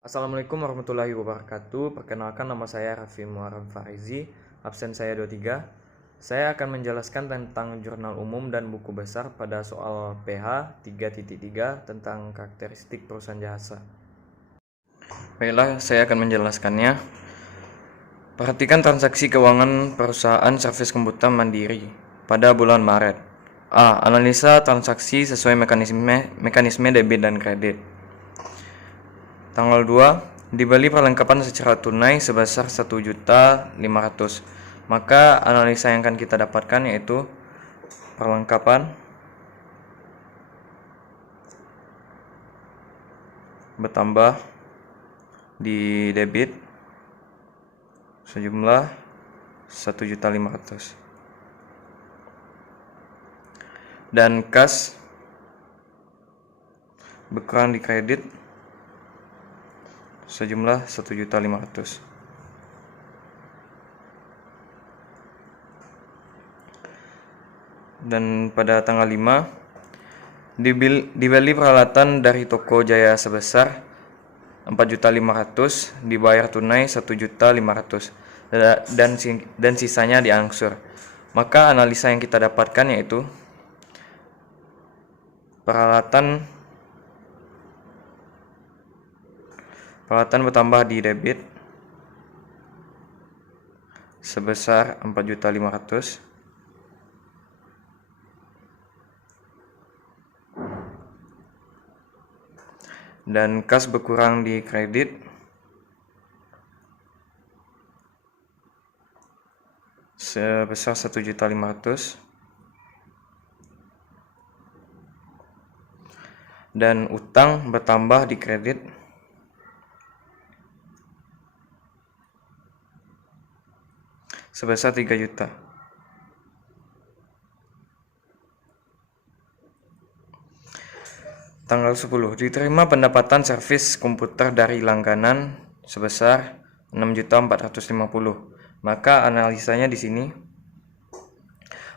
Assalamualaikum warahmatullahi wabarakatuh. Perkenalkan, nama saya Raffi Muharram Farizi, absen saya 23. Saya akan menjelaskan tentang jurnal umum dan buku besar pada soal PH 3.3 tentang karakteristik perusahaan jasa. Baiklah, saya akan menjelaskannya. Perhatikan transaksi keuangan perusahaan servis komputer Mandiri pada bulan Maret. A. Analisa transaksi sesuai mekanisme debit dan kredit. Tanggal 2, dibeli perlengkapan secara tunai sebesar 1.500.000. Maka analisa yang akan kita dapatkan yaitu perlengkapan bertambah di debit sejumlah 1.500.000 dan kas berkurang di kredit sejumlah 1.500.000. Dan pada tanggal 5, dibeli peralatan dari toko Jaya sebesar 4.500.000, dibayar tunai 1.500.000 dan sisanya diangsur. Maka analisa yang kita dapatkan yaitu peralatan bertambah di debit sebesar 4.500.000 dan kas berkurang di kredit sebesar 1.500.000 dan utang bertambah di kredit sebesar 3 juta. Tanggal 10, diterima pendapatan servis komputer dari langganan sebesar 6.450.000. Maka analisanya di sini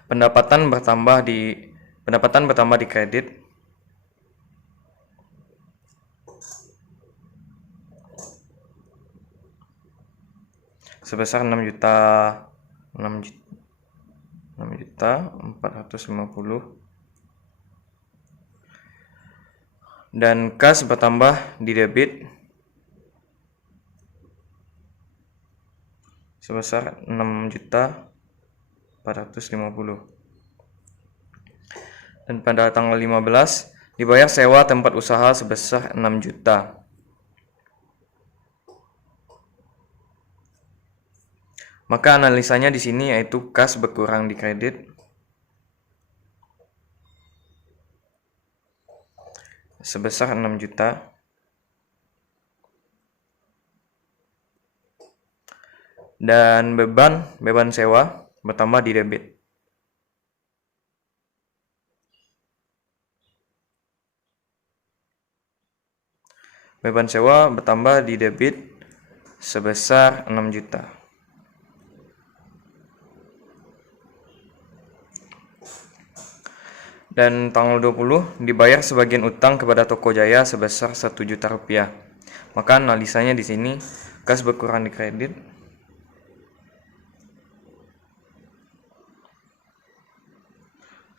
pendapatan bertambah di kredit sebesar 6.450.000 dan kas bertambah di debit sebesar 6.450.000. Dan pada tanggal 15 dibayar sewa tempat usaha sebesar 6 juta. Maka analisanya di sini yaitu kas berkurang di kredit sebesar 6 juta dan beban sewa bertambah di debit sebesar 6 juta. Dan tanggal 20 dibayar sebagian utang kepada toko Jaya sebesar 1 juta rupiah. Maka analisanya di sini kas berkurang di kredit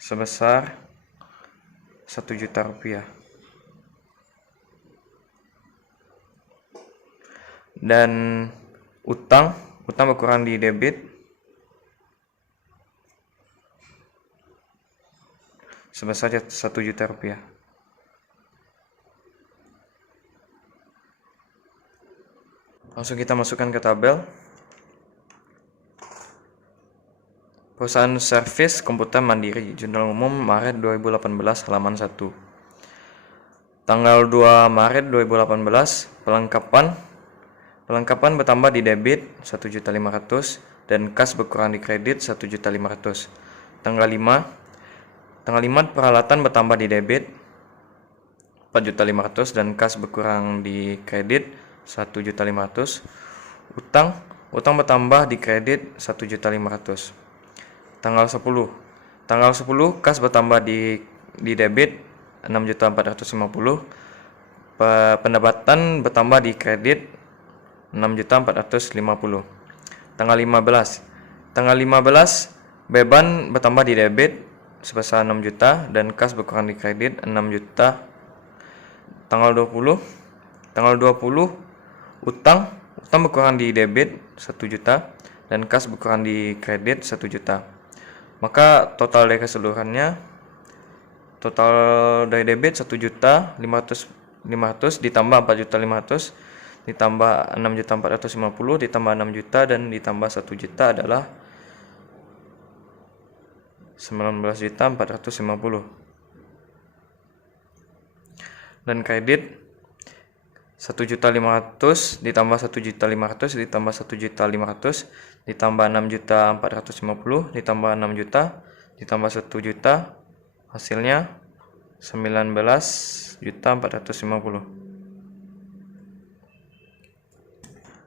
sebesar 1 juta rupiah dan utang berkurang di debit sebesar 1 juta rupiah. Langsung kita masukkan ke tabel. Perusahaan servis komputer Mandiri, Jurnal Umum Maret 2018 halaman 1. Tanggal 2 Maret 2018, Perlengkapan bertambah di debit 1.500.000 dan kas berkurang di kredit 1.500.000. Tanggal 5 peralatan bertambah di debit 4.500.000 dan kas berkurang di kredit 1.500.000. Utang bertambah di kredit 1.500.000. Tanggal 10 kas bertambah di debit 6.450.000 pendapatan bertambah di kredit 6.450. Tanggal 15 beban bertambah di debit sebesar 6 juta dan kas berkurang di kredit 6 juta. Tanggal 20 utang berkurang di debit 1 juta dan kas berkurang di kredit 1 juta. Maka total dari keseluruhannya, total dari debit 1.500.500 ditambah 4.500 ditambah 6.450 ditambah 6 juta dan ditambah 1 juta adalah 19.450. Dan kredit 1.500.000 ditambah 1.500.000 ditambah 1.500.000 ditambah 6.450 ditambah 6 juta ditambah 1 juta, hasilnya 19.450.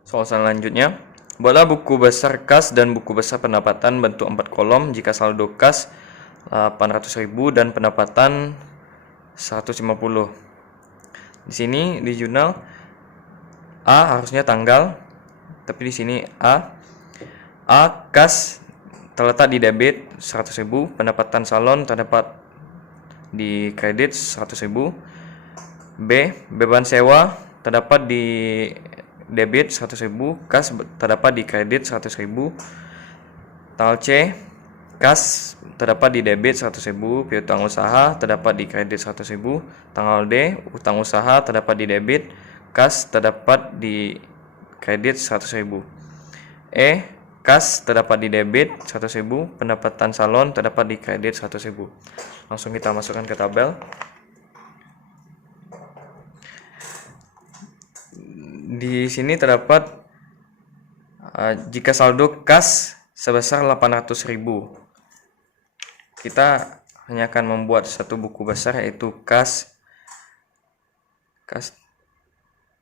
Soal selanjutnya, buatlah buku besar kas dan buku besar pendapatan bentuk 4 kolom jika saldo kas 800.000 dan pendapatan 150. Di sini di jurnal A harusnya tanggal, tapi di sini A kas terletak di debit 100.000, pendapatan salon terdapat di kredit 100.000. B beban sewa terdapat di debit 100.000, kas terdapat di kredit 100.000. Tanggal C, kas terdapat di debit 100.000, piutang usaha terdapat di kredit 100.000. Tanggal D, utang usaha terdapat di debit, kas terdapat di kredit 100.000. E, kas terdapat di debit 100.000, pendapatan salon terdapat di kredit 100.000. Langsung kita masukkan ke tabel. Di sini terdapat jika saldo kas sebesar 800.000, kita hanya akan membuat satu buku besar yaitu kas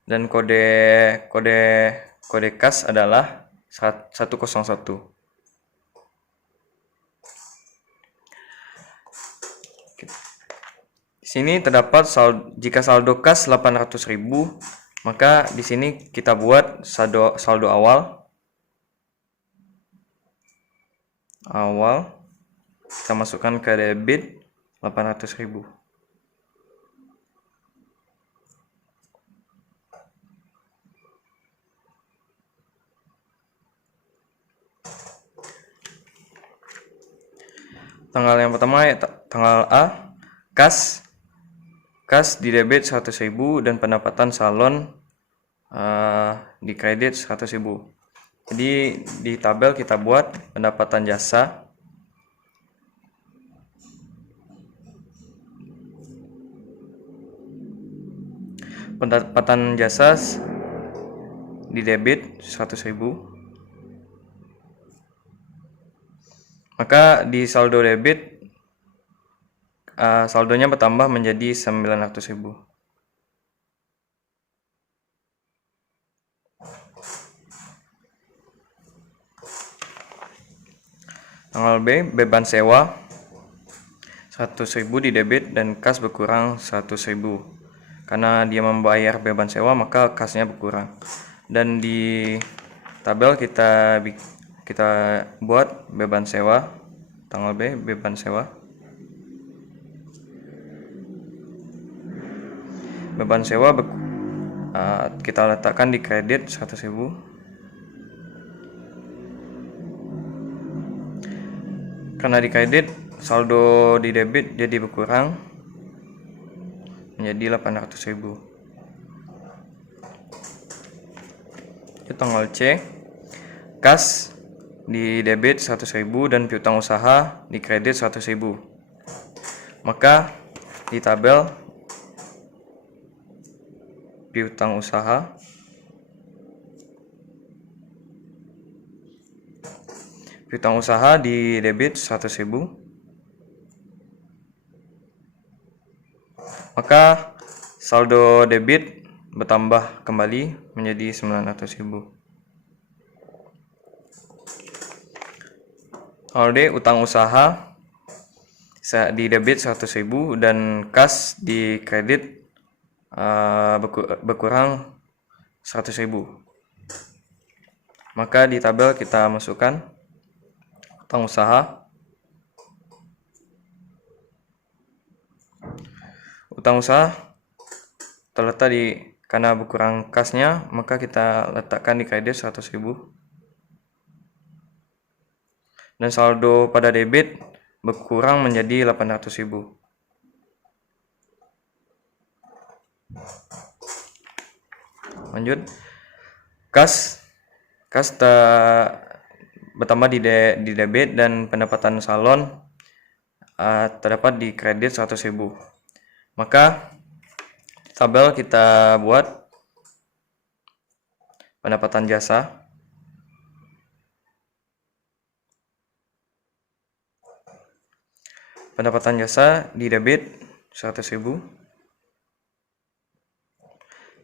dan kode kas adalah 101. Di sini terdapat jika saldo kas 800.000, maka di sini kita buat saldo awal. Kita masukkan ke debit 800.000. Tanggal yang pertama tanggal A, kas di debit 100.000 dan pendapatan salon di kredit 100.000. Jadi di tabel kita buat pendapatan jasa di debit 100.000. Maka di saldo debit saldonya bertambah menjadi 900.000. Tanggal B, beban sewa 100.000 di debit dan kas berkurang 100.000. Karena dia membayar beban sewa maka kasnya berkurang. Dan di tabel kita buat beban sewa. Tanggal B, beban sewa. Beban sewa kita letakkan di kredit 100.000. Karena di kredit saldo di debit jadi berkurang menjadi 800.000. Itu tanggal C, kas di debit 100.000 dan piutang usaha di kredit 100.000. Maka di tabel piutang usaha di debit 100.000, maka saldo debit bertambah kembali menjadi 900.000. Saldo D, utang usaha di debit 100.000 dan kas di kredit berkurang 100.000. Maka di tabel kita masukkan utang usaha. Utang usaha terletak karena berkurang kasnya, maka kita letakkan di kredit 100.000. Dan saldo pada debit berkurang menjadi 800.000. Lanjut, kas bertambah di debit dan pendapatan salon terdapat di kredit 100.000. Maka tabel kita buat pendapatan jasa. Pendapatan jasa di debit 100.000.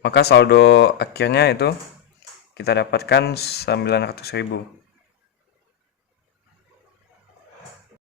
Maka saldo akhirnya itu kita dapatkan 900.000.